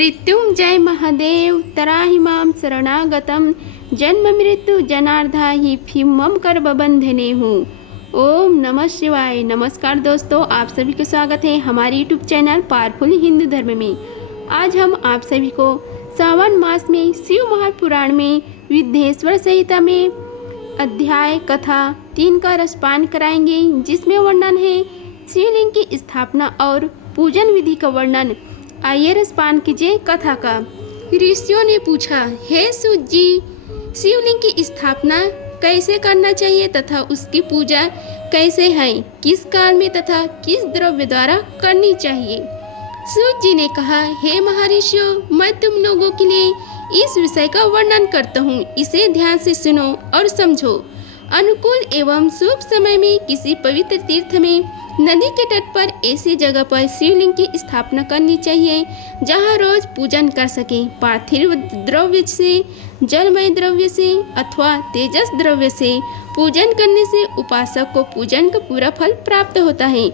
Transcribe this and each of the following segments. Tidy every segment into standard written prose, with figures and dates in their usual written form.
मृत्युंजय महादेव तराहि मां शरणागतं जन्म मृत्यु जनार्धा ही मम कर्मबंधने हूँ। ओम नमः शिवाय। नमस्कार दोस्तों, आप सभी का स्वागत है हमारे यूट्यूब चैनल पावरफुल हिंदू धर्म में। आज हम आप सभी को सावन मास में शिव महापुराण में विद्येश्वर संहिता में अध्याय कथा 3 का रसपान कराएंगे, जिसमें वर्णन है शिवलिंग की स्थापना और पूजन विधि का वर्णन। आइए रसपान कीजिए कथा का। ऋषियों ने पूछा, हे सूत जी, शिवलिंग की स्थापना कैसे करना चाहिए तथा उसकी पूजा कैसे है, किस काल में तथा किस द्रव्य द्वारा करनी चाहिए। सूत जी ने कहा, हे महर्षियों, मैं तुम लोगों के लिए इस विषय का वर्णन करता हूँ, इसे ध्यान से सुनो और समझो। अनुकूल एवं शुभ समय में किसी पवित्र तीर्थ में नदी के तट पर ऐसी जगह पर शिवलिंग की स्थापना करनी चाहिए जहाँ रोज पूजन कर सके। पार्थिव द्रव्य से, जलमय द्रव्य से अथवा तेजस द्रव्य से पूजन करने से उपासक को पूजन का पूरा फल प्राप्त होता है।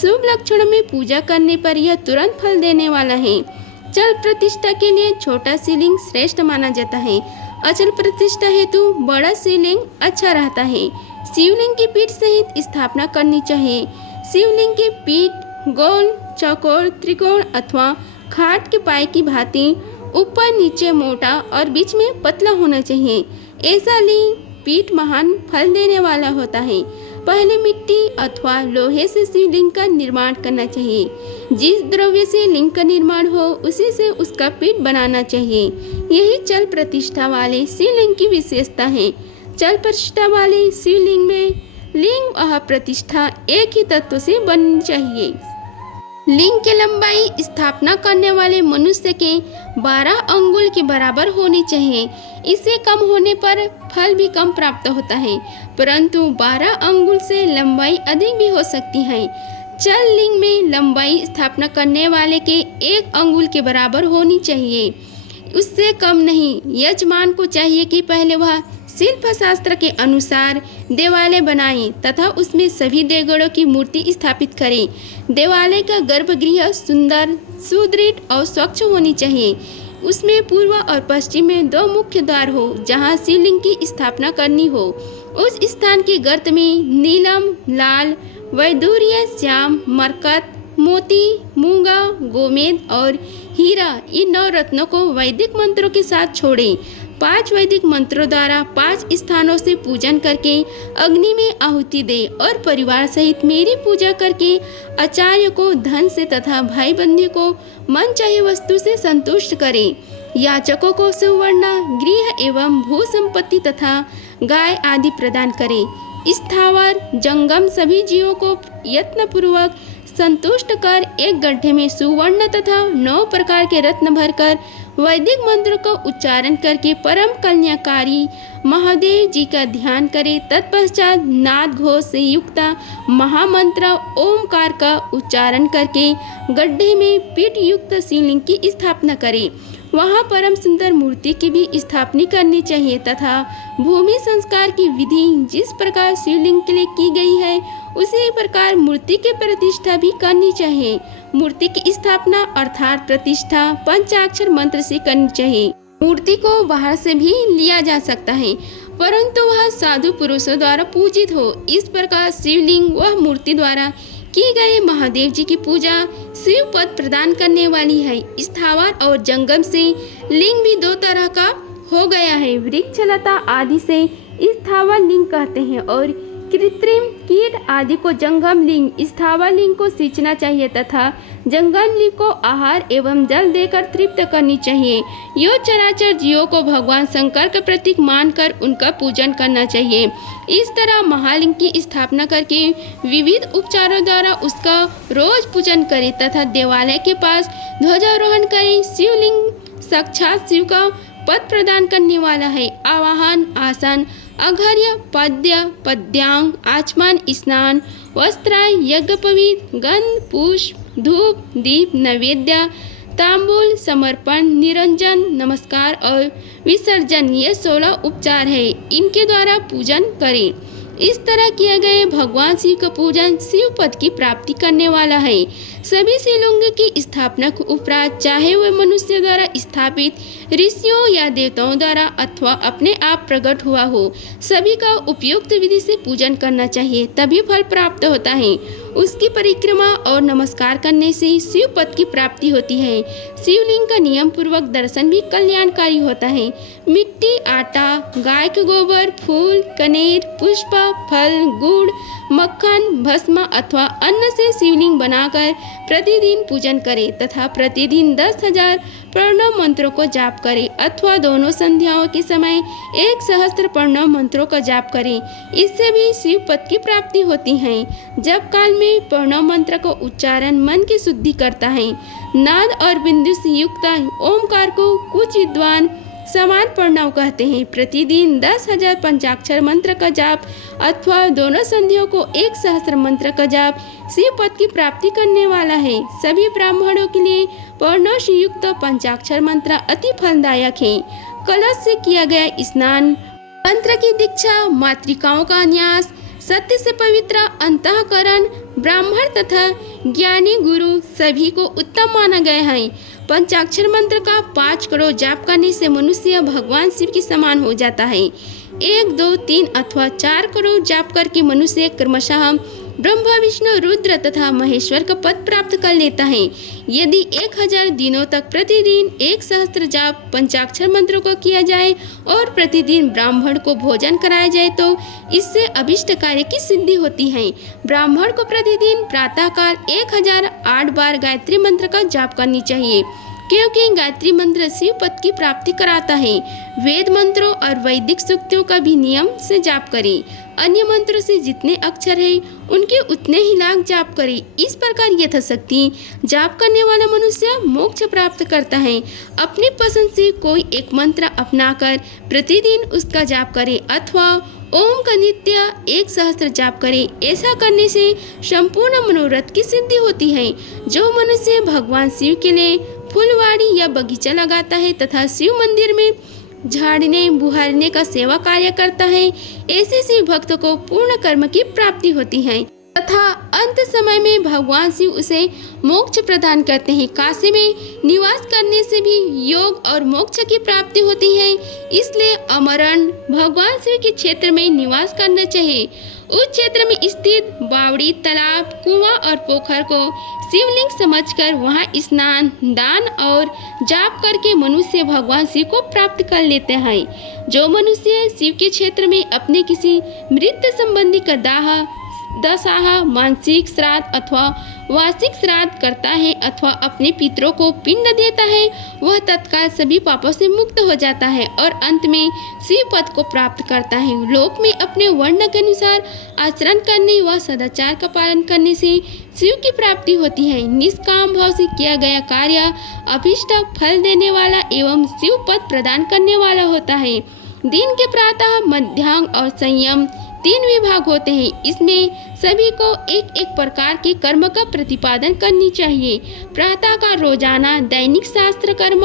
शुभ लक्षणों में पूजा करने पर यह तुरंत फल देने वाला है। चल प्रतिष्ठा के लिए छोटा शिवलिंग श्रेष्ठ माना जाता है। अचल प्रतिष्ठा हेतु बड़ा शिवलिंग अच्छा रहता है। शिवलिंग की पीठ सहित स्थापना करनी चाहिए। शिवलिंग की पीठ गोल, चौकोर, त्रिकोण अथवा खाट के पाए की भांति ऊपर नीचे मोटा और बीच में पतला होना चाहिए। ऐसा लिंग पीठ महान फल देने वाला होता है। पहले मिट्टी अथवा लोहे से शिवलिंग का निर्माण करना चाहिए। जिस द्रव्य से लिंग का निर्माण हो उसी से उसका पीठ बनाना चाहिए। यही चल प्रतिष्ठा वाले शिवलिंग की विशेषता है। चल प्रतिष्ठा वाले शिवलिंग में लिंग और प्रतिष्ठा एक ही तत्व से बननी चाहिए। लिंग की लंबाई स्थापना करने वाले मनुष्य के 12 अंगुल के बराबर होनी चाहिए। इससे कम होने पर फल भी कम प्राप्त होता है, परंतु 12 अंगुल से लंबाई अधिक भी हो सकती है। चल लिंग में लंबाई स्थापना करने वाले के 1 अंगुल के बराबर होनी चाहिए, उससे कम नहीं। यजमान को चाहिए कि पहले वह शिल्प शास्त्र के अनुसार देवालय बनाए तथा उसमें सभी देवगणों की मूर्ति स्थापित करें। देवालय का गर्भगृह सुंदर, सुदृढ़ और स्वच्छ होनी चाहिए। उसमें पूर्व और पश्चिम में 2 मुख्य द्वार हो जहां शिवलिंग की स्थापना करनी हो। उस स्थान के गर्त में नीलम, लाल, वैदूर्य, श्याम, मरकत, मोती, मूंगा, गोमेद और हीरा, इन 9 रत्नों को वैदिक मंत्रों के साथ छोड़ें। 5 वैदिक मंत्रों द्वारा 5 स्थानों से पूजन करके अग्नि में आहुति दे और परिवार सहित मेरी पूजा करके आचार्य को धन से तथा भाई बंधु को मन चाहे वस्तु से संतुष्ट करें। याचकों को सुवर्ण, गृह एवं भू संपत्ति तथा गाय आदि प्रदान करें। स्थावर जंगम सभी जीवों को यत्नपूर्वक संतुष्ट कर एक गड्ढे में सुवर्ण तथा 9 प्रकार के रत्न भरकर वैदिक मंत्र को उच्चारण करके परम कल्याणकारी महादेव जी का ध्यान करें। तत्पश्चात नाद घोष से युक्त महामंत्र ओमकार का उच्चारण करके गड्ढे में पीठ युक्त शिवलिंग की स्थापना करें। वहाँ परम सुंदर मूर्ति की भी स्थापना करनी चाहिए तथा भूमि संस्कार की विधि जिस प्रकार शिवलिंग के लिए की गई है उसी प्रकार मूर्ति की प्रतिष्ठा भी करनी चाहिए। मूर्ति की स्थापना अर्थात प्रतिष्ठा पंचाक्षर मंत्र से करनी चाहिए। मूर्ति को बाहर से भी लिया जा सकता है, परंतु वह साधु पुरुषों द्वारा पूजित हो। इस प्रकार शिवलिंग वह मूर्ति द्वारा की गए महादेव जी की पूजा शिव पद प्रदान करने वाली है। स्थावर और जंगम से लिंग भी 2 तरह का हो गया है। वृक्ष लता आदि से स्थावर लिंग कहते हैं और कृत्रिम कीट आदि को जंगम लिंग। स्थावर लिंग को सींचना चाहिए तथा जंगम लिंग को आहार एवं जल देकर तृप्त करनी चाहिए। यो चराचर जीवों को भगवान शंकर का प्रतीक मानकर उनका पूजन करना चाहिए। इस तरह महालिंग की स्थापना करके विविध उपचारों द्वारा उसका रोज पूजन करें तथा देवालय के पास ध्वजारोहण करें। शिवलिंग साक्षात शिव का पद प्रदान करने वाला है। आवाहन, आसन, अघर्य, पद्य, पद्यांग, आचमन, स्नान, वस्त्राय, यज्ञोपवीत, गंध, पुष्प, धूप, दीप, नैवेद्य, तांबूल, समर्पण, निरंजन, नमस्कार और विसर्जन, ये 16 उपचार है। इनके द्वारा पूजन करें। इस तरह किया गया भगवान शिव का पूजन शिव पद की प्राप्ति करने वाला है। सभी शिवलिंग की स्थापना के उपरांत चाहे वह मनुष्य द्वारा स्थापित, ऋषियों या देवताओं द्वारा अथवा अपने आप प्रकट हुआ हो, सभी का उपयुक्त विधि से पूजन करना चाहिए, तभी फल प्राप्त होता है। उसकी परिक्रमा और नमस्कार करने से शिव पद की प्राप्ति होती है। शिवलिंग का नियम पूर्वक दर्शन भी कल्याणकारी होता है। मिट्टी, आटा, गाय के गोबर, फूल, कनेर, पुष्प, फल, गुड़, मक्खन, भस्म अथवा अन्न से शिवलिंग बनाकर प्रतिदिन पूजन करें तथा प्रतिदिन 10,000 प्रणव मंत्रों को जाप करें अथवा दोनों संध्याओं के समय 1 सहस्त्र प्रणव मंत्रों का जाप करें। इससे भी शिव पद की प्राप्ति होती है। जप काल में प्रणव मंत्र का उच्चारण मन की शुद्धि करता है। नाद और बिंदु से युक्त ओमकार को कुछ विद्वान समान प्रणव कहते हैं। प्रतिदिन 10,000 पंचाक्षर मंत्र का जाप अथवा दोनों संधियों को 1 सहस्त्र मंत्र का जाप शिव पद की प्राप्ति करने वाला है। सभी ब्राह्मणों के लिए प्रणव से युक्त पंचाक्षर मंत्र अति फलदायक है। कलश से किया गया स्नान, मंत्र की दीक्षा, मातृकाओं का न्यास, सत्य से पवित्र अंतःकरण, ब्राह्मण तथा ज्ञानी गुरु सभी को उत्तम माना गया है। पंचाक्षर मंत्र का 5 करोड़ जाप करने से मनुष्य भगवान शिव के समान हो जाता है। 1, 2, 3 अथवा 4 करोड़ जाप करके मनुष्य क्रमशः ब्रह्मा, विष्णु, रुद्र तथा महेश्वर का पद प्राप्त कर लेता है। यदि 1000 दिनों तक प्रतिदिन 1 सहस्त्र जाप पंचाक्षर मंत्रों को किया जाए और प्रतिदिन ब्राह्मण को भोजन कराया जाए तो इससे अभिष्ट कार्य की सिद्धि होती है। ब्राह्मण को प्रतिदिन प्रातःकाल 1008 बार गायत्री मंत्र का जाप करनी चाहिए, क्योंकि गायत्री मंत्र शिव पद की प्राप्ति कराता है। वेद मंत्रों और वैदिक सूक्तों का भी नियम से जाप करें। अन्य मंत्रों से जितने अक्षर हैं उनके उतने ही लाख जाप करें। इस प्रकार यथाशक्ति जाप करने वाला मनुष्य मोक्ष प्राप्त करता है। अपनी पसंद से कोई एक मंत्र अपनाकर प्रतिदिन उसका जाप करें अथवा ओम का नित्य 1 सहस्त्र जाप करें। ऐसा करने से संपूर्ण मनोरथ की सिद्धि होती है। जो मनुष्य भगवान शिव के लिए फुलवाड़ी या बगीचा लगाता है तथा शिव मंदिर में झाड़ने बुहारने का सेवा कार्य करता है, ऐसे शिव भक्त को पूर्ण कर्म की प्राप्ति होती है तथा अंत समय में भगवान शिव उसे मोक्ष प्रदान करते हैं। काशी में निवास करने से भी योग और मोक्ष की प्राप्ति होती है। इसलिए अमरण भगवान शिव के क्षेत्र में निवास करना चाहिए। उस क्षेत्र में स्थित बावड़ी, तालाब, कुआं और पोखर को शिवलिंग समझकर वहां स्नान, दान और जाप करके मनुष्य भगवान शिव को प्राप्त कर लेते हैं। जो मनुष्य शिव के क्षेत्र में अपने किसी मृत संबंधी का दाह, दशाह, मानसिक श्राद्ध अथवा वार्षिक श्राद्ध करता है अथवा अपने पितरों को पिंड देता है, वह तत्काल सभी पापों से मुक्त हो जाता है और अंत में शिव पद को प्राप्त करता है। लोक में अपने वर्ण के अनुसार आचरण करने व सदाचार का पालन करने से शिव की प्राप्ति होती है। निष्काम भाव से किया गया कार्य अभीष्ट फल देने वाला एवं शिव पद प्रदान करने वाला होता है। दिन के प्रातः, मध्याह्न और संयम 3 विभाग होते हैं। इसमें सभी को एक एक प्रकार के कर्म का प्रतिपादन करनी चाहिए। प्रातः का रोजाना दैनिक शास्त्र कर्म,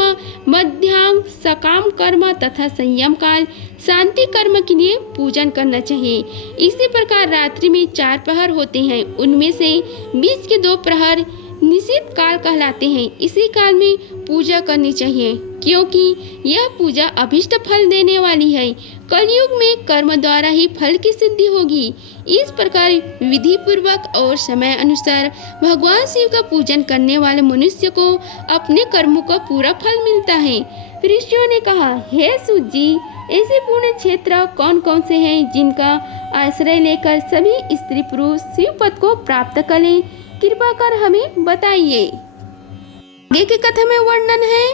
मध्याह्न सकाम कर्म तथा संयम काल शांति कर्म के लिए पूजन करना चाहिए। इसी प्रकार रात्रि में 4 प्रहर होते हैं। उनमें से बीच के 2 प्रहर निश्चित काल कहलाते हैं। इसी काल में पूजा करनी चाहिए, क्योंकि यह पूजा अभिष्ट फल देने वाली है। कलयुग में कर्म द्वारा ही फल की सिद्धि होगी। इस प्रकार विधि पूर्वक और समय अनुसार भगवान शिव का पूजन करने वाले मनुष्य को अपने कर्मों का पूरा फल मिलता है। ऋषियों ने कहा, हे सूत जी, ऐसे पुण्य क्षेत्र कौन कौन से हैं जिनका आश्रय लेकर सभी स्त्री पुरुष शिव पद को प्राप्त करें? कृपा कर हमें बताइए। आगे की कथा में वर्णन है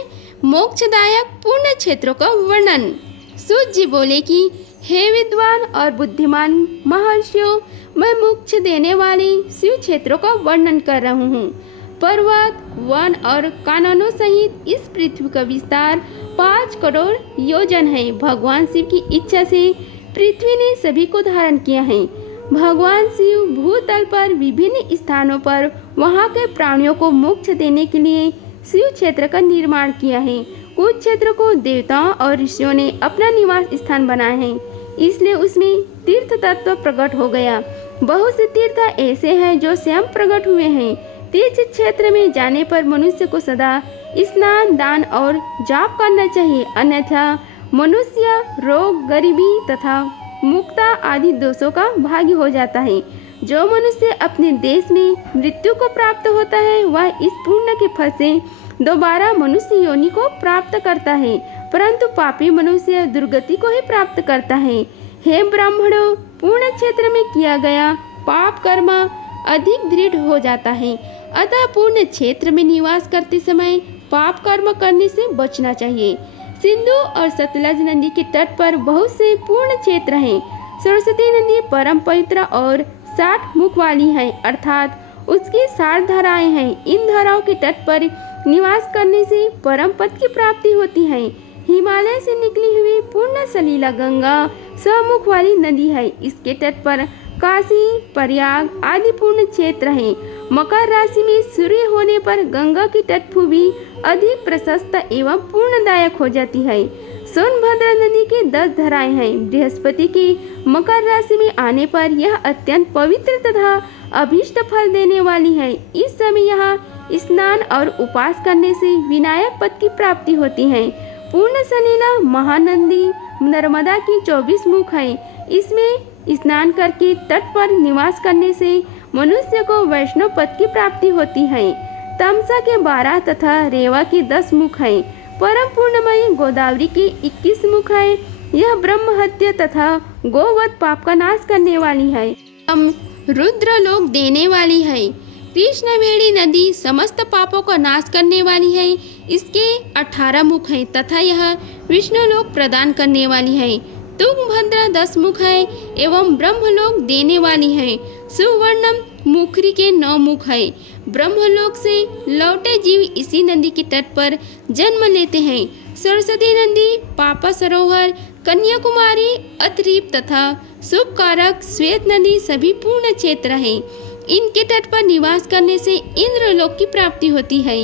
मोक्षदायक पुण्य क्षेत्रों का वर्णन। सूत जी बोले कि हे विद्वान और बुद्धिमान महर्षियों, मैं मोक्ष देने वाले शिव क्षेत्रों का वर्णन कर रहा हूँ। पर्वत, वन और काननों सहित इस पृथ्वी का विस्तार 5 करोड़ योजन है। भगवान शिव की इच्छा से पृथ्वी ने सभी को धारण किया है। भगवान शिव भूतल पर विभिन्न स्थानों पर वहाँ के प्राणियों को मोक्ष देने के लिए शिव क्षेत्र का निर्माण किया है। कुछ क्षेत्र को देवताओं और ऋषियों ने अपना निवास स्थान बनाया है, इसलिए उसमें तीर्थ तत्व प्रकट हो गया। बहुत से तीर्थ ऐसे हैं जो स्वयं प्रकट हुए हैं। तीर्थ क्षेत्र में जाने पर मनुष्य को सदा स्नान, दान और जाप करना चाहिए, अन्यथा मनुष्य रोग, गरीबी तथा मुक्ता आदि दोषों का भागी हो जाता है। जो मनुष्य अपने देश में मृत्यु को प्राप्त होता है वह इस पुण्य के फल से दोबारा मनुष्य योनि को प्राप्त करता है, परंतु पापी मनुष्य दुर्गति को ही प्राप्त करता है। हे ब्राह्मणों, पूर्ण क्षेत्र में किया गया पाप कर्म अधिक दृढ़ हो जाता है, अतः पूर्ण क्षेत्र में निवास करते समय पाप कर्म करने से बचना चाहिए। सिंधु और सतलज नदी के तट पर बहुत से पूर्ण क्षेत्र हैं। सरस्वती नदी परम पवित्र और 60 मुख वाली है, अर्थात उसकी 60 धाराएं हैं। इन धाराओं के तट पर निवास करने से परम पद की प्राप्ति होती है। हिमालय से निकली हुई पूर्ण सलीला गंगा 100 मुख वाली नदी है। इसके तट पर काशी, प्रयाग आदि पूर्ण क्षेत्र हैं। मकर राशि में सूर्य होने पर गंगा की तटभूमि अधिक प्रशस्त एवं पूर्णदायक हो जाती है। सोनभद्र नदी की 10 धाराएं हैं। बृहस्पति की मकर राशि में आने पर यह अत्यंत पवित्र तथा अभीष्ट फल देने वाली है। इस समय यहाँ स्नान और उपवास करने से विनायक पद की प्राप्ति होती है। पूर्ण सलीला महानदी नर्मदा की 24 मुख है। इसमें स्नान करके तट पर निवास करने से मनुष्य को वैष्णव पद की प्राप्ति होती है। तमसा के 12 तथा रेवा के 10 मुख है। परम पूर्णमयी गोदावरी के 21 मुख है। यह ब्रह्म हत्या तथा गोवध पाप का नाश करने वाली है, रुद्र लोक देने वाली है। कृष्णवेणी नदी समस्त पापों का नाश करने वाली है। इसके 18 मुख हैं तथा यह विष्णु लोक प्रदान करने वाली है। तुंगभद्रा 10 मुख है एवं ब्रह्मलोक देने वाली है। सुवर्णम मुखरी के 9 मुख है। ब्रह्मलोक से लौटे जीव इसी नदी के तट पर जन्म लेते हैं। सरस्वती नदी, पापा सरोवर, कन्याकुमारी, अतरीप तथा शुभकारक श्वेत नदी सभी पूर्ण क्षेत्र हैं। इनके तट पर निवास करने से इंद्रलोक की प्राप्ति होती है।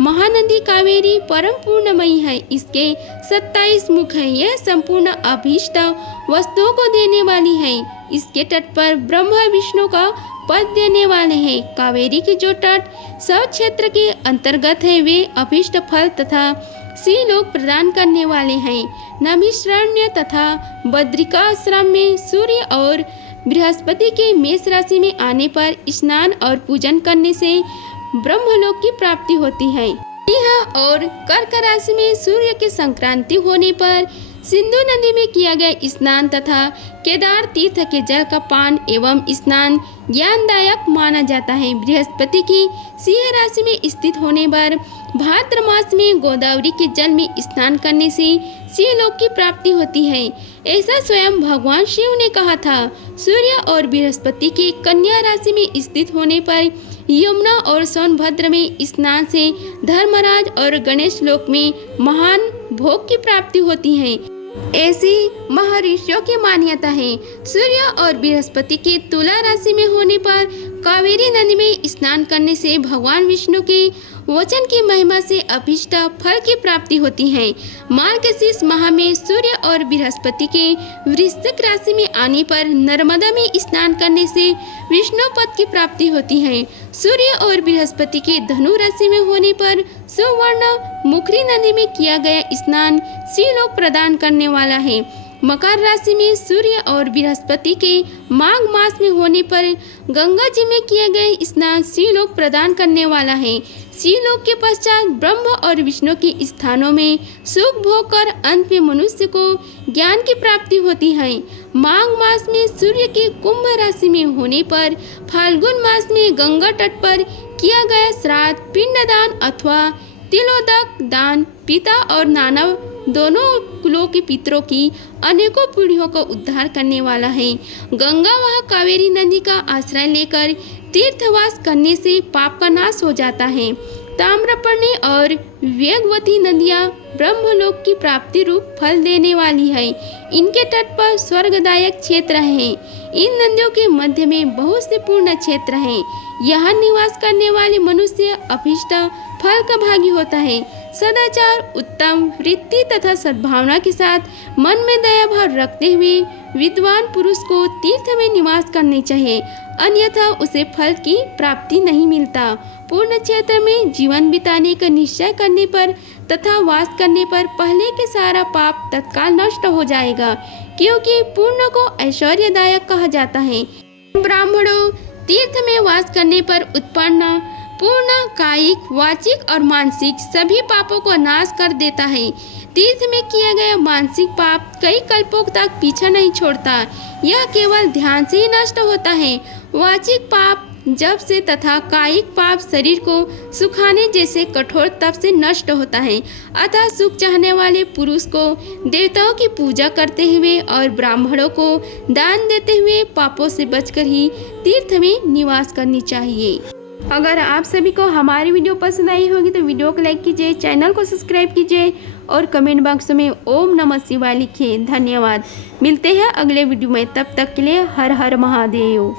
महानदी कावेरी परम पूर्णमयी है। इसके 27 मुख है। यह संपूर्ण अभीष्ट वस्तुओं को देने वाली है। इसके तट पर ब्रह्मा विष्णु का पद देने वाले हैं। कावेरी के जो तट सब क्षेत्र के अंतर्गत है वे अभीष्ट फल तथा श्रीलोक प्रदान करने वाले हैं। नभिश्रण्य तथा बद्रिकाश्रम में सूर्य और बृहस्पति के मेष राशि में आने पर स्नान और पूजन करने से ब्रह्मलोक की प्राप्ति होती है। सिंह और कर्क राशि में सूर्य के संक्रांति होने पर सिंधु नदी में किया गया स्नान तथा केदार तीर्थ के जल का पान एवं स्नान ज्ञानदायक माना जाता है। बृहस्पति की सिंह राशि में स्थित होने पर भाद्र मास में गोदावरी के जल में स्नान करने से शिवलोक की प्राप्ति होती है। ऐसा स्वयं भगवान शिव ने कहा था। सूर्य और बृहस्पति के कन्या राशि में स्थित होने पर यमुना और सोनभद्र में स्नान से धर्मराज और गणेश लोक में महान भोग की प्राप्ति होती है। ऐसी महर्षियों की मान्यता है। सूर्य और बृहस्पति के तुला राशि में होने पर कावेरी नदी में स्नान करने से भगवान विष्णु के वचन की महिमा से अभीष्ट फल की प्राप्ति होती है। मार्गशीर्ष माह में सूर्य और बृहस्पति के वृश्चिक राशि में आने पर नर्मदा में स्नान करने से विष्णु पद की प्राप्ति होती है। सूर्य और बृहस्पति के धनु राशि में होने पर सुवर्ण मुखरी नदी में किया गया स्नान शिवलोक प्रदान करने वाला है। मकर राशि में सूर्य और बृहस्पति के माघ मास में होने पर गंगा जी में किया गया स्नान शिवलोक प्रदान करने वाला है। शिवलोक के पश्चात ब्रह्म और विष्णु के स्थानों में सुख भोग कर अंत में मनुष्य को ज्ञान की प्राप्ति होती है। माघ मास में सूर्य के कुंभ राशि में होने पर फाल्गुन मास में गंगा तट पर किया गया श्राद्ध, पिंडदान अथवा तिलोदक दान पिता और नाना दोनों कुलों के पितरों की अनेकों पीढ़ियों को उद्धार करने वाला है। गंगा व कावेरी नदी का आश्रय लेकर तीर्थवास करने से पाप का नाश हो जाता है। ताम्रपर्णी और वेगवती नदियाँ ब्रह्मलोक की प्राप्ति रूप फल देने वाली है। इनके तट पर स्वर्गदायक क्षेत्र हैं। इन नदियों के मध्य में बहुत से पूर्ण क्षेत्र हैं। यहाँ निवास करने वाले मनुष्य अभीष्ट फल का भागी होता है। सदाचार, उत्तम वृत्ति तथा सद्भावना के साथ मन में दया भाव रखते हुए विद्वान पुरुष को तीर्थ में निवास करनी चाहिए, अन्यथा उसे फल की प्राप्ति नहीं मिलता। पूर्ण क्षेत्र में जीवन बिताने का निश्चय करने पर तथा वास करने पर पहले के सारा पाप तत्काल नष्ट हो जाएगा, क्योंकि पूर्ण को ऐश्वर्यदायक कहा जाता है। ब्राह्मणों, तीर्थ में वास करने पर उत्पन्न पूर्ण कायिक, वाचिक और मानसिक सभी पापों को नाश कर देता है। तीर्थ में किया गया मानसिक पाप कई कल्पों तक पीछा नहीं छोड़ता, यह केवल ध्यान से ही नष्ट होता है। वाचिक पाप जब से तथा कायिक पाप शरीर को सुखाने जैसे कठोर तप से नष्ट होता है। अतः सुख चाहने वाले पुरुष को देवताओं की पूजा करते हुए और ब्राह्मणों को दान देते हुए पापों से बचकर ही तीर्थ में निवास करनी चाहिए। अगर आप सभी को हमारी वीडियो पसंद आई होगी तो वीडियो को लाइक कीजिए, चैनल को सब्सक्राइब कीजिए और कमेंट बॉक्स में ओम नमः शिवाय लिखिए। धन्यवाद। मिलते हैं अगले वीडियो में, तब तक के लिए हर हर महादेव।